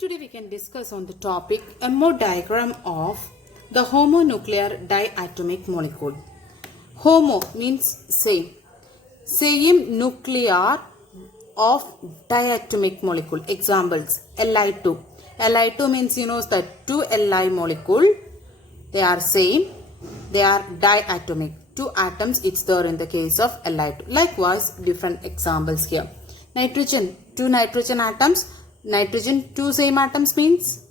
Today we can discuss on the topic MO diagram of the homonuclear diatomic molecule. Homo means same. Same nuclear of diatomic molecule. Examples Li2. Li2 means that two Li molecule. They are same. They are diatomic. Two atoms it's there in the case of Li2. Likewise different examples here. Nitrogen. Two nitrogen atoms. Nitrogen, two same atoms means,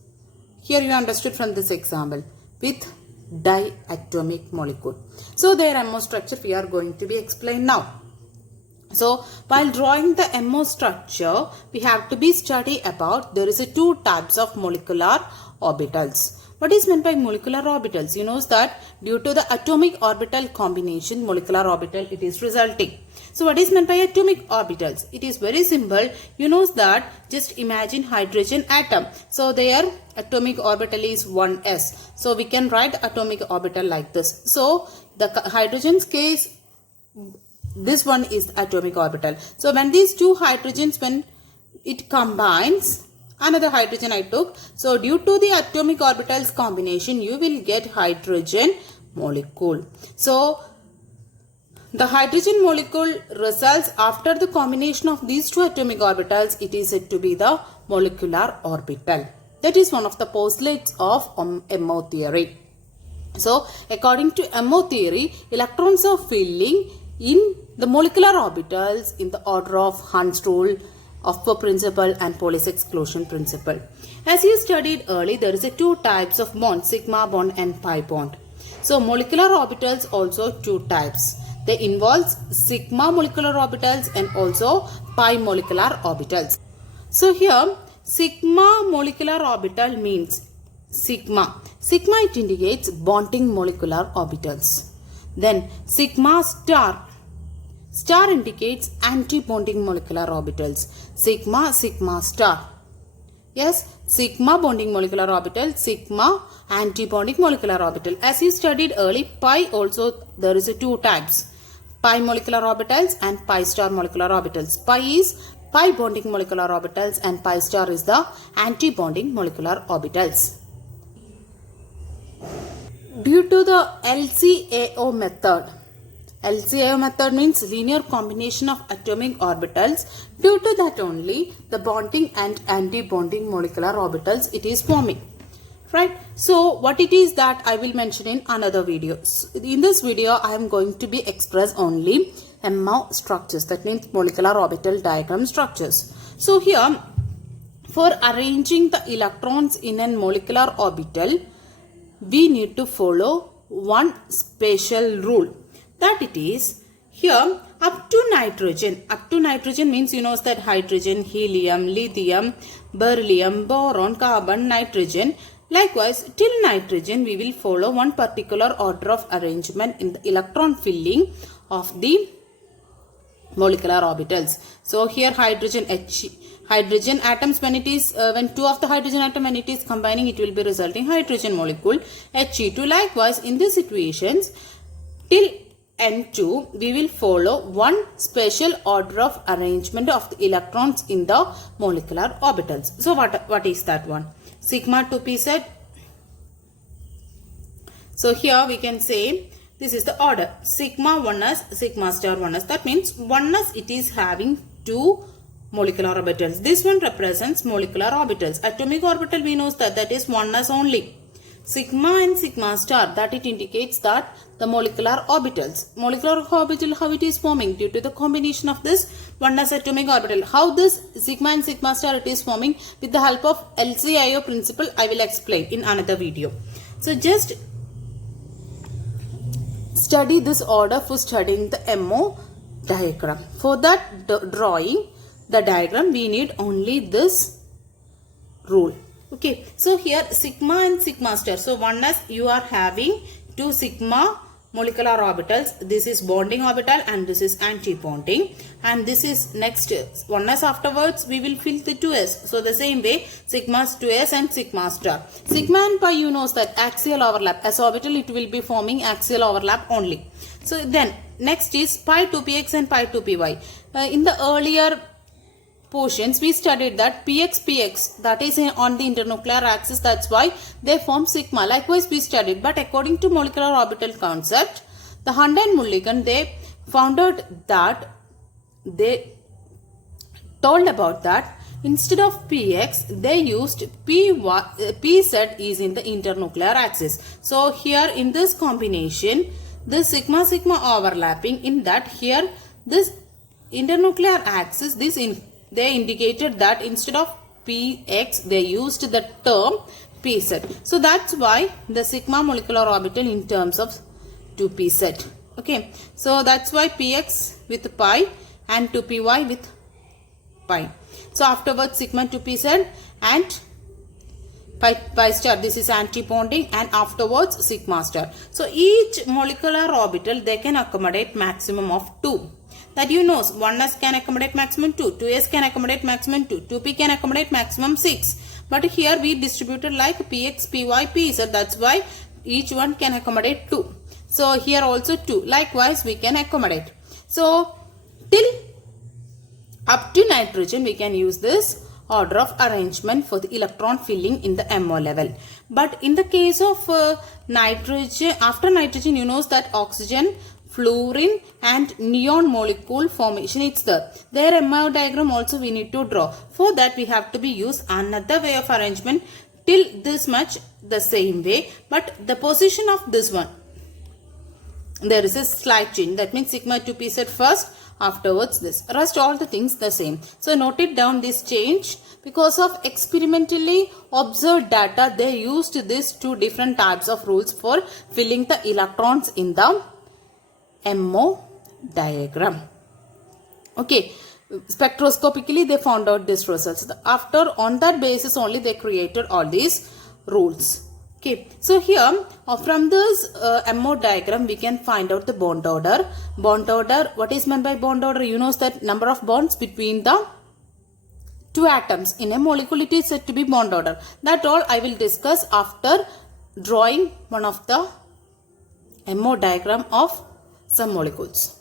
here you understood from this example, with diatomic molecule. So their MO structure we are going to be explained now. So while drawing the MO structure, we have to be study about there is a two types of molecular orbitals. What is meant by molecular orbitals? You know that due to the atomic orbital combination, molecular orbital it is resulting. So what is meant by atomic orbitals? It is very simple. You know that just imagine hydrogen atom. So their atomic orbital is 1s. So we can write atomic orbital like this. So the hydrogen's case, this one is atomic orbital. So when these two hydrogens, when it combines, another hydrogen I took. So due to the atomic orbitals combination, you will get hydrogen molecule. So the hydrogen molecule results after the combination of these two atomic orbitals. It is said to be the molecular orbital. That is one of the postulates of MO theory. So according to MO theory, electrons are filling in the molecular orbitals in the order of Hund's rule, Aufbau principle and Pauli's exclusion principle. As you studied early, there is a two types of bond, sigma bond and pi bond. So molecular orbitals also two types. They involve sigma molecular orbitals and also pi molecular orbitals. So here sigma molecular orbital means sigma. Sigma it indicates bonding molecular orbitals. Then sigma star. Star indicates anti-bonding molecular orbitals. Sigma, sigma star. Yes, sigma bonding molecular orbital, sigma anti-bonding molecular orbital. As you studied early, pi also there is a two types. Pi molecular orbitals and pi star molecular orbitals. Pi is pi bonding molecular orbitals and pi star is the anti-bonding molecular orbitals. Due to the LCAO method, LCAO method means linear combination of atomic orbitals. Due to that only the bonding and anti-bonding molecular orbitals it is forming. Right. So what it is that I will mention in another video. In this video I am going to be express only MO structures. That means molecular orbital diagram structures. So here for arranging the electrons in a molecular orbital, we need to follow one special rule. That it is here up to nitrogen. Up to nitrogen means that hydrogen, helium, lithium, beryllium, boron, carbon, nitrogen. Likewise till nitrogen we will follow one particular order of arrangement in the electron filling of the molecular orbitals. So here hydrogen hydrogen atoms when it is when two of the hydrogen atom when it is combining it will be resulting hydrogen molecule He2. Likewise in these situations till N2 we will follow one special order of arrangement of the electrons in the molecular orbitals. So what is that one? Sigma 2p set. So here we can say this is the order sigma 1s, sigma star 1s. That means 1s it is having two molecular orbitals. This one represents molecular orbitals. Atomic orbital we know that is 1s only. Sigma and sigma star, that it indicates that the molecular orbitals. Molecular orbital, how it is forming? Due to the combination of this 1s atomic orbital. How this sigma and sigma star it is forming? With the help of LCAO principle I will explain in another video. So just study this order for studying the MO diagram. For that drawing the diagram we need only this rule. Okay, so here sigma and sigma star. So 1s you are having two sigma molecular orbitals. This is bonding orbital and this is anti-bonding. And this is next 1s afterwards we will fill the 2s. So the same way sigma 2s and sigma star. Sigma and pi you know that axial overlap. As orbital it will be forming axial overlap only. So then next is pi 2px and pi 2py. In the earlier portions, we studied that px that is on the internuclear axis, that's why they form sigma. Likewise we studied, but according to molecular orbital concept, the Hunt and Mulligan, they found out that they told about that instead of px they used pz is in the internuclear axis. So here in this combination, this sigma sigma overlapping, in that here this internuclear axis, they indicated that instead of px they used the term pz. So that's why the sigma molecular orbital in terms of 2pz. Okay, so that's why px with pi and 2py with pi. So afterwards sigma 2pz and pi star, this is anti-bonding, and afterwards sigma star. So each molecular orbital, they can accommodate maximum of 2. That you know, 1s can accommodate maximum 2, 2s can accommodate maximum 2, 2p can accommodate maximum 6. But here we distributed like px, py, pz, that's why each one can accommodate 2. So here also 2. Likewise we can accommodate. So till up to nitrogen we can use this order of arrangement for the electron filling in the MO level. But in the case of nitrogen, after nitrogen, you know that oxygen, fluorine and neon molecule formation, it's there. Their MO diagram also we need to draw. For that we have to be use another way of arrangement. Till this much the same way, but the position of this one, there is a slight change. That means sigma 2pz first, afterwards this. Rest all the things the same. So note it down, this change. Because of experimentally observed data, they used these two different types of rules for filling the electrons in the MO diagram. Okay, spectroscopically they found out these results. After, on that basis only, they created all these rules. Okay, so here from this MO diagram we can find out the bond order. Bond order, what is meant by bond order? You know that number of bonds between the two atoms in a molecule, it is said to be bond order. That all I will discuss after drawing one of the MO diagram of some molecules.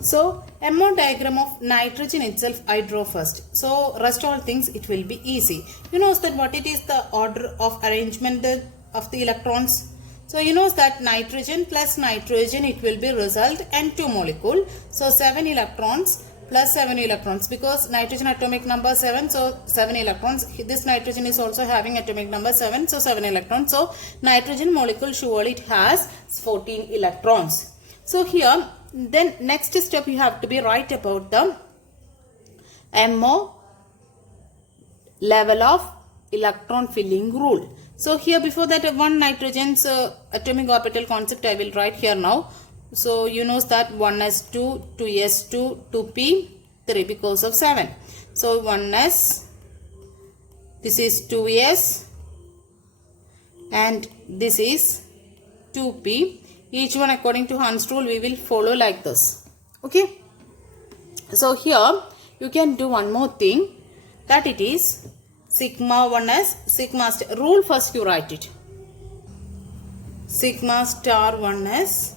So MO diagram of nitrogen itself I draw first. So rest all things it will be easy. You know that what it is the order of arrangement of the electrons. So you know that nitrogen plus nitrogen, it will be result N2 molecule. So 7 electrons plus 7 electrons, because nitrogen atomic number 7, so 7 electrons. This nitrogen is also having atomic number 7, so 7 electrons. So nitrogen molecule surely it has 14 electrons. So here then next step you have to be right about the MO level of electron filling rule. So here before that one nitrogen's atomic orbital concept I will write here now. So you know that 1s2, 2s2, 2p, 3 because of 7. So 1s, this is 2s and this is 2p. Each one according to Hund's rule we will follow like this. Okay. So here you can do one more thing, that it is sigma 1s, sigma star. Rule first you write it. Sigma star 1s,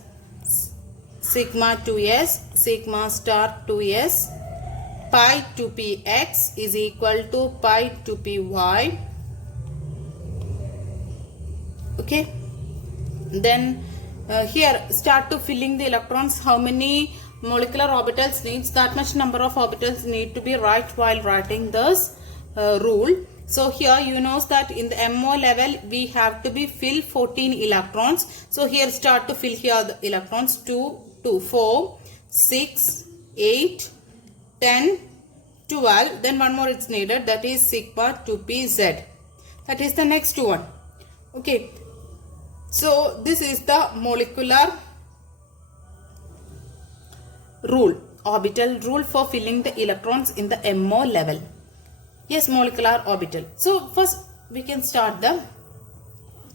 sigma 2s, sigma star 2s, pi 2px is equal to pi 2py. Okay. Then here start to filling the electrons. How many molecular orbitals needs, that much number of orbitals need to be right while writing this rule. So here you know that in the MO level we have to be fill 14 electrons. So here start to fill here the electrons 2, 2, 4, 6, 8, 10, 12. Then one more it's needed, that is sigma 2pz. That is the next one. Okay. So this is the molecular rule, orbital rule for filling the electrons in the MO level. Yes, molecular orbital. So first we can start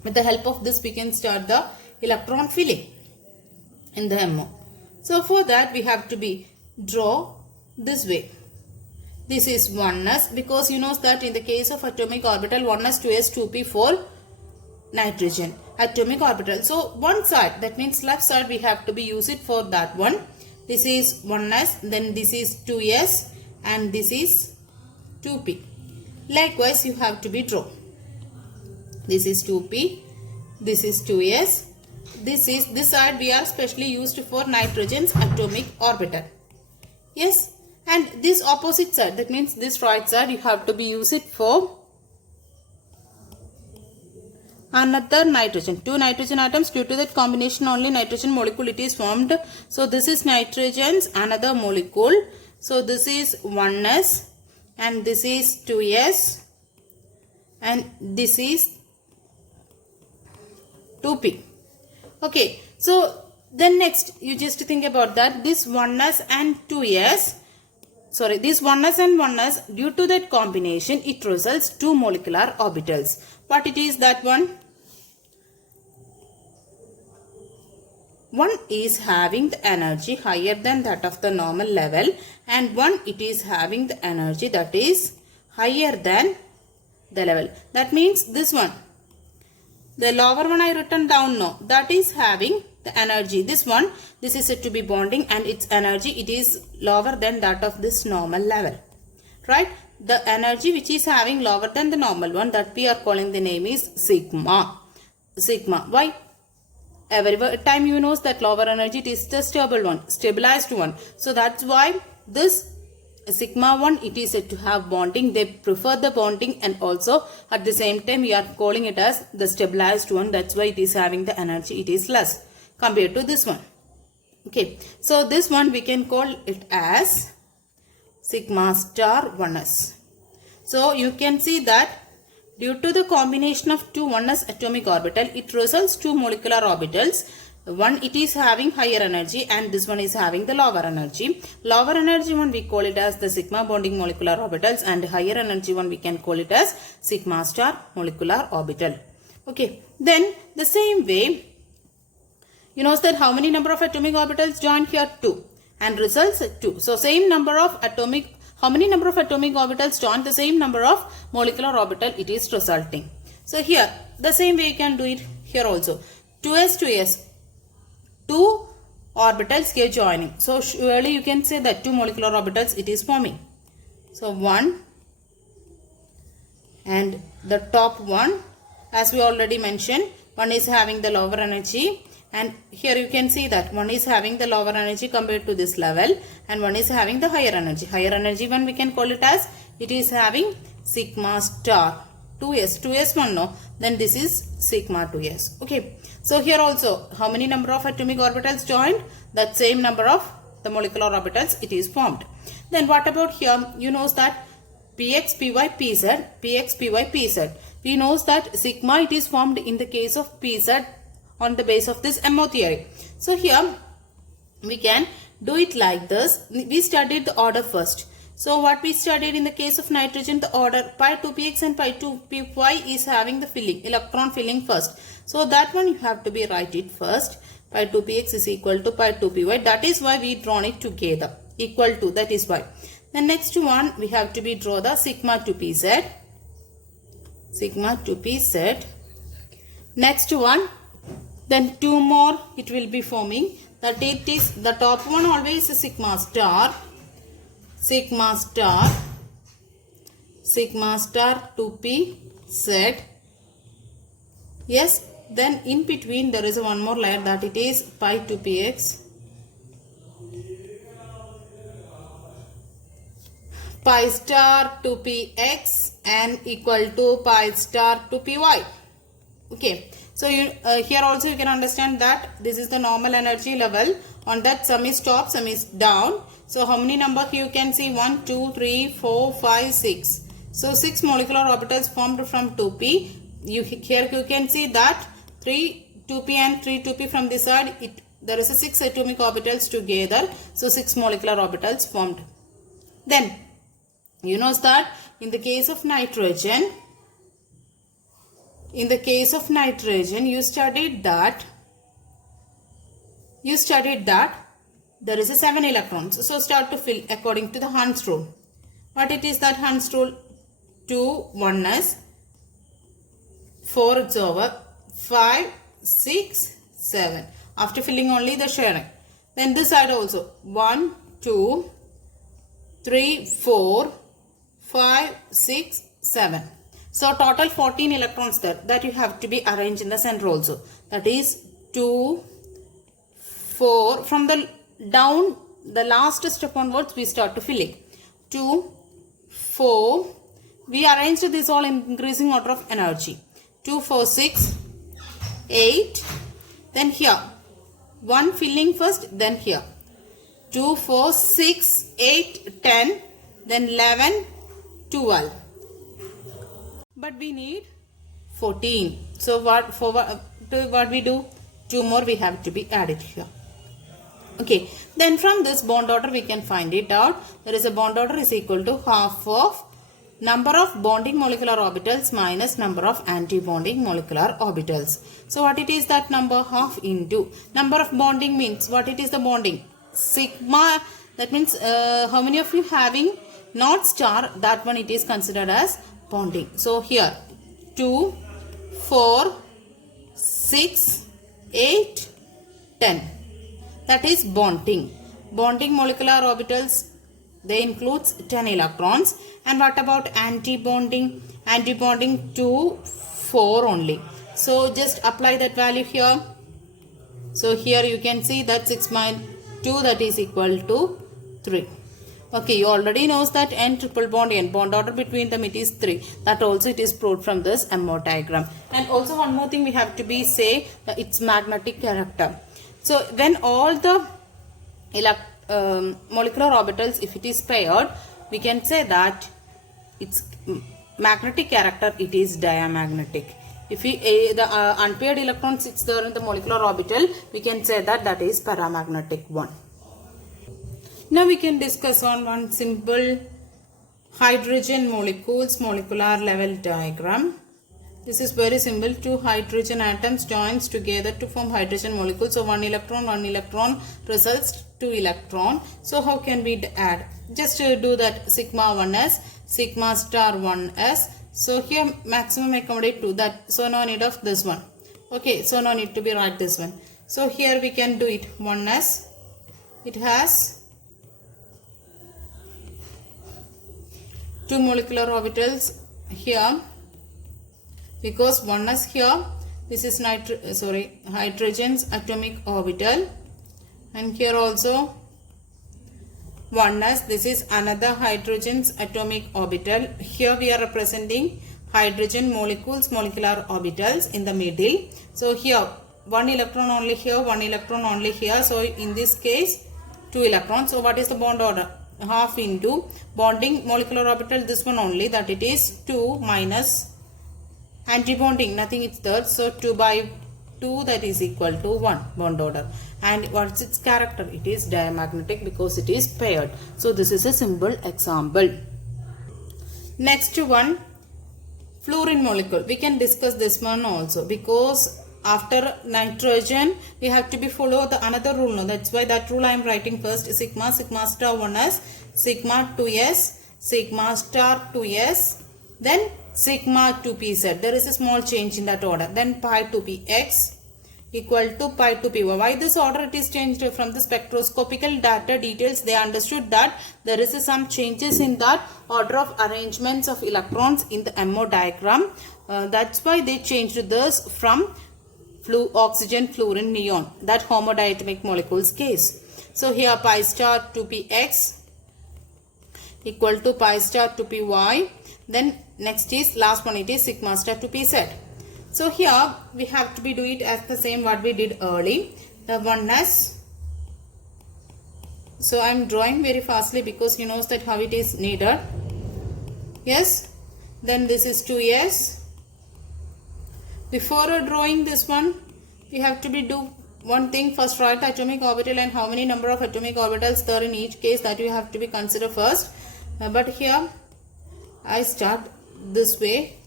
with the help of this we can start the electron filling in the MO. So for that we have to be draw this way. This is 1s, because you know that in the case of atomic orbital 1s, 2s, 2p for nitrogen atomic orbital. So one side, that means left side we have to be use it for that one. This is 1s, then this is 2s and this is 2p. Likewise, you have to be draw. This is 2p, this is 2s. This side we are specially used for nitrogen's atomic orbital. Yes, and this opposite side, that means this right side, you have to be use it for another nitrogen. Two nitrogen atoms, due to that combination only nitrogen molecule it is formed. So this is nitrogen's another molecule. So this is 1s and this is 2s and this is 2p. Okay, so then next you just think about that. This 1s and 2s, sorry, this 1s and 1s, due to that combination it results two molecular orbitals. What it is that one? One is having the energy higher than that of the normal level, and one it is having the energy that is higher than the level. That means this one, the lower one I written down now, that is having the energy. This one, this is said to be bonding and its energy it is lower than that of this normal level. Right? The energy which is having lower than the normal one, that we are calling the name is sigma. Sigma. Why? Every time you know that lower energy it is the stable one, stabilized one. So that's why this sigma one it is said to have bonding. They prefer the bonding and also at the same time we are calling it as the stabilized one. That's why it is having the energy it is less compared to this one. Okay. So this one we can call it as sigma star 1s. So you can see that due to the combination of two 1s atomic orbital, it results two molecular orbitals. One it is having higher energy and this one is having the lower energy. Lower energy one we call it as the sigma bonding molecular orbitals, and higher energy one we can call it as sigma star molecular orbital. Okay. Then the same way, you know that how many number of atomic orbitals joined here? 2, and results 2. So same number of atomic, how many number of atomic orbitals join, the same number of molecular orbital it is resulting. So here the same way you can do it here also. 2s, 2s, 2 orbitals here joining. So surely you can say that two molecular orbitals it is forming. So 1 and the top one, as we already mentioned, one is having the lower energy, and here you can see that one is having the lower energy compared to this level and one is having the higher energy. Higher energy one we can call it as, it is having sigma star 2s. 2s one no, then this is sigma 2s. Okay. So here also how many number of atomic orbitals joined? That same number of the molecular orbitals it is formed. Then what about here? You know that px, py, pz, px, py, pz. We know that sigma it is formed in the case of pz on the base of this MO theory. So here we can do it like this. We studied the order first. So what we studied in the case of nitrogen, the order pi 2px and pi 2py is having the filling, electron filling first. So that one you have to be write it first. Pi 2px is equal to pi 2py. That is why we drawn it together. Equal to, that is why. The next one we have to be draw the sigma 2pz. Sigma 2pz. Next one, then two more it will be forming. That it is the top one always is sigma star, sigma star, sigma star 2pz. Yes, then in between there is one more layer, that it is pi 2px, pi star 2px and equal to pi star 2py. Okay. So you, here also you can understand that this is the normal energy level. On that some is top, some is down. So how many number you can see? 1, 2, 3, 4, 5, 6. So 6 molecular orbitals formed from 2p. Here you can see that 3 2p and 3 2p from this side. There is a 6 atomic orbitals together. So 6 molecular orbitals formed. Then you know that in the case of nitrogen, you studied that there is a 7 electrons. So start to fill according to the Hund's rule. What it is that Hund's rule? 2 1s, 4 it's over, 5 6 7. After filling only the sharing. Then this side also 1 2 3, 4, 5, 6, 7. So total 14 electrons there that you have to be arranged in the center also. That is 2, 4. From the down, the last step onwards, we start to filling. 2, 4. We arranged this all in increasing order of energy. 2, 4, 6, 8. Then here. 1 filling first, then here. 2, 4, 6, 8, 10. Then 11, 12. But we need 14. So what we do? 2 more we have to be added here. Okay. Then from this bond order we can find it out. There is a bond order is equal to half of number of bonding molecular orbitals minus number of anti-bonding molecular orbitals. So what it is that number? Half into number of bonding means what it is the bonding? Sigma. That means how many of you having not star, that one it is considered as bonding. So here 2, 4, 6, 8, 10. That is bonding. Bonding molecular orbitals, they includes 10 electrons. And what about anti-bonding? Anti-bonding 2, 4 only. So just apply that value here. So here you can see that 6 minus 2, that is equal to 3. Okay, you already knows that N triple bond N bond order between them it is 3. That also it is proved from this MO diagram. And also one more thing we have to be say that its magnetic character. So when all the molecular orbitals, if it is paired, we can say that its magnetic character it is diamagnetic. If we the unpaired electron sits there in the molecular orbital, we can say that that is paramagnetic one. Now we can discuss on one simple hydrogen molecules molecular level diagram. This is very simple. 2 hydrogen atoms joins together to form hydrogen molecules. So 1 electron results 2 electron. So how can we add? Just do that sigma 1s, sigma star 1s. So here maximum accommodate 2. That so no need of this one. Okay, so no need to be write this one. So here we can do it 1s. It has 2 molecular orbitals here, because 1s here, this is hydrogen's atomic orbital, and here also 1s, this is another hydrogen's atomic orbital. Here we are representing hydrogen molecules molecular orbitals in the middle. So here 1 electron only here, 1 electron only here. So in this case 2 electrons. So what is the bond order? Half into bonding molecular orbital, this one only, that it is 2 minus anti-bonding, nothing is there. So 2 by 2, that is equal to 1 bond order. And what's its character? It is diamagnetic because it is paired. So this is a simple example. Next one, fluorine molecule. We can discuss this one also, because after nitrogen we have to be follow the another rule. No, that's why that rule I am writing first. Sigma star 1s, sigma 2s, sigma star 2s, then sigma 2pz. There is a small change in that order. Then pi 2px equal to pi 2py. Why this order it is changed? From the spectroscopical data details they understood that there is some changes in that order of arrangements of electrons in the MO diagram. That's why they changed this from oxygen, fluorine, neon, that homodiatomic molecules case. So here pi star 2px equal to pi star 2py. Then next is last one, it is sigma star 2pz. So here we have to be do it as the same what we did early. The 1s. So I am drawing very fastly because you know that how it is needed. Yes. Then this is 2s. Before drawing this one, we have to be do one thing. First write atomic orbital and how many number of atomic orbitals there in each case, that you have to be consider first. But here I start this way.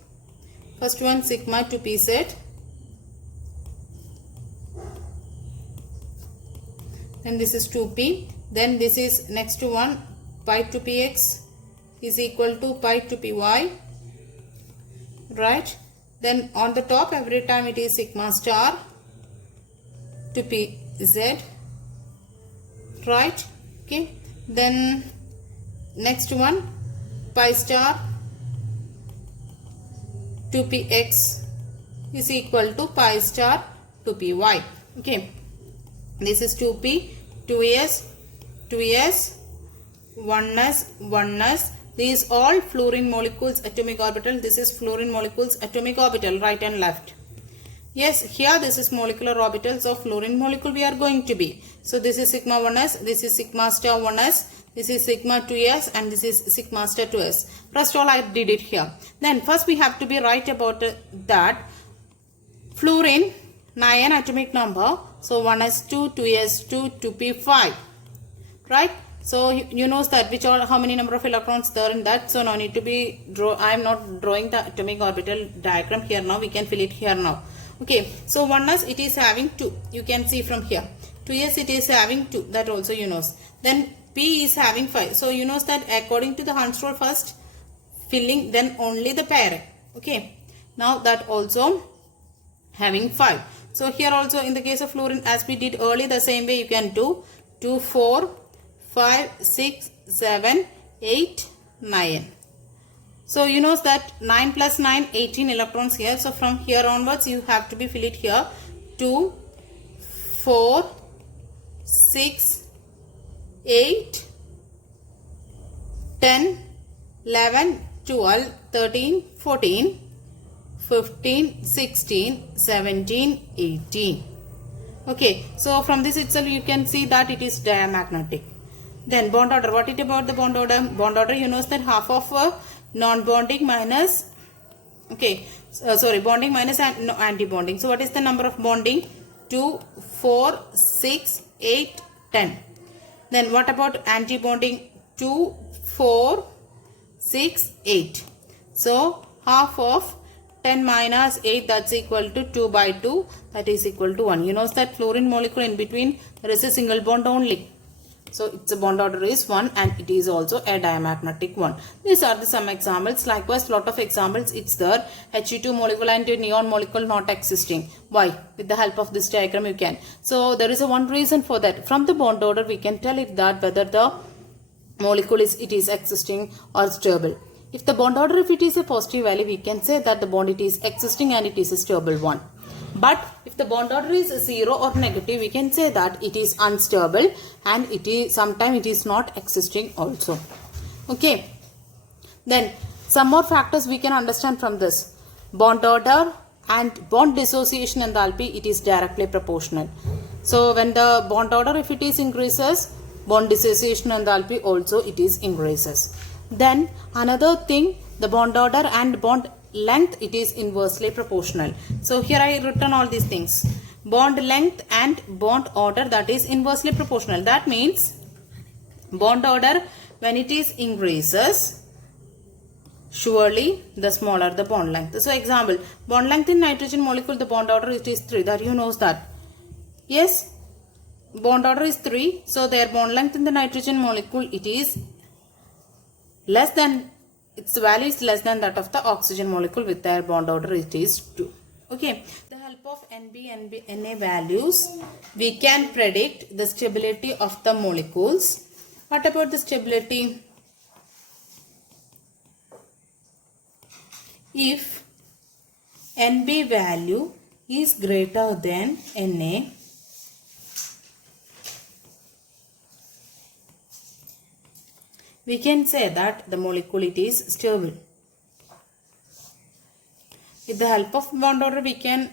First one sigma 2pz. Then this is 2p. Then this is next to one pi 2px is equal to pi 2py. Right. Then on the top every time it is sigma star 2pz. Right. Okay. Then Next one, pi star 2px is equal to pi star 2py. Okay, this is 2p, 2s, 2s, 1s, 1s. These all fluorine molecules atomic orbital. This is fluorine molecules atomic orbital, right and left. Yes, here this is molecular orbitals of fluorine molecule we are going to be. So this is sigma 1s, this is sigma star 1s, this is sigma 2s, and this is sigma star 2s. First all I did it here. Then first we have to be right about that. Fluorine 9 atomic number. So 1s2, 2s2, 2p5. Right? So you know that which are how many number of electrons there in that. So no need to be I am not drawing the atomic orbital diagram here now. We can fill it here now. Okay, so 1s it is having 2. You can see from here. 2s it is having 2. That also you know. Then p is having 5. So you know that according to the Hund's rule, first filling, then only the pairing. Okay. Now that also having 5. So here also in the case of fluorine, as we did earlier, the same way you can do 2, 4, 5, 6, 7, 8, 9. So you know that 9 plus 9, 18 electrons here. So from here onwards you have to be fill it here. 2, 4, 6, 8, 10, 11, 12, 13, 14, 15, 16, 17, 18. Okay, so from this itself you can see that it is diamagnetic. Then bond order. What it about the bond order? Bond order, you know that half of non-bonding minus, okay, bonding minus anti-bonding. So what is the number of bonding? 2, 4, 6, 8, 10. Then what about anti-bonding? 2, 4, 6, 8. So half of 10 minus 8, that's equal to 2 by 2, that is equal to 1. You know that fluorine molecule in between there is a single bond only. So its bond order is 1 and it is also a diamagnetic one. These are the some examples. Likewise, lot of examples it's there. He2 molecule and neon molecule not existing. Why? With the help of this diagram you can. So there is a one reason for that. From the bond order we can tell it that whether the molecule is existing or stable. If the bond order, if it is a positive value, we can say that the bond it is existing and it is a stable one. But if the bond order is 0 or negative, we can say that it is unstable and it is sometimes it is not existing also. Okay. Then some more factors we can understand from this. Bond order and bond dissociation enthalpy, it is directly proportional. So when the bond order, if it is increases, bond dissociation enthalpy also it is increases. Then another thing, the bond order and bond length, it is inversely proportional. So here I written all these things. Bond length and bond order, that is inversely proportional. That means bond order, when it is increases, surely the smaller the bond length. So example, bond length in nitrogen molecule, the bond order it is 3. That you knows that. Yes, bond order is 3. So their bond length in the nitrogen molecule, it is less than, its value is less than that of the oxygen molecule. With their bond order it is 2. Okay. With the help of NB, Na values, we can predict the stability of the molecules. What about the stability? If NB value is greater than Na, we can say that the molecule it is stable. With the help of bond order we can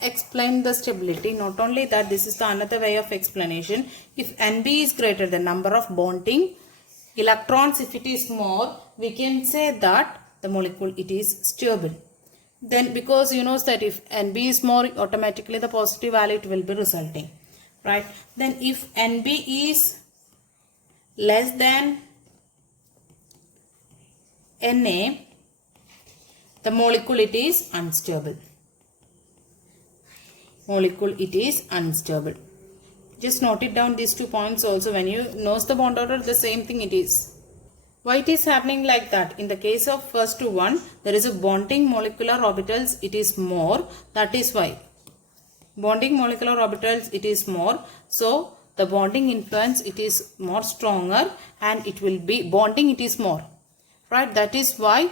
explain the stability. Not only that, this is the another way of explanation. If NB is greater than number of bonding electrons, if it is more, we can say that the molecule it is stable. Then because you know that if NB is more, automatically the positive value it will be resulting. Right. Then if NB is less than Na, the molecule it is unstable. Molecule it is unstable. Just note it down, these 2 points also. When you knows the bond order, the same thing it is. Why it is happening like that? In the case of first one, there is a bonding molecular orbitals, it is more. That is why. Bonding molecular orbitals, it is more. So the bonding influence, it is more stronger, and it will be bonding, it is more, right? That is why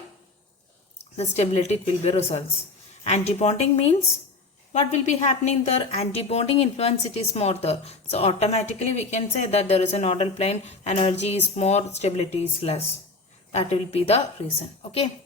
the stability will be results. Anti-bonding means what will be happening there? Anti-bonding influence, it is more there. So automatically we can say that there is a nodal plane, energy is more, stability is less. That will be the reason. Okay.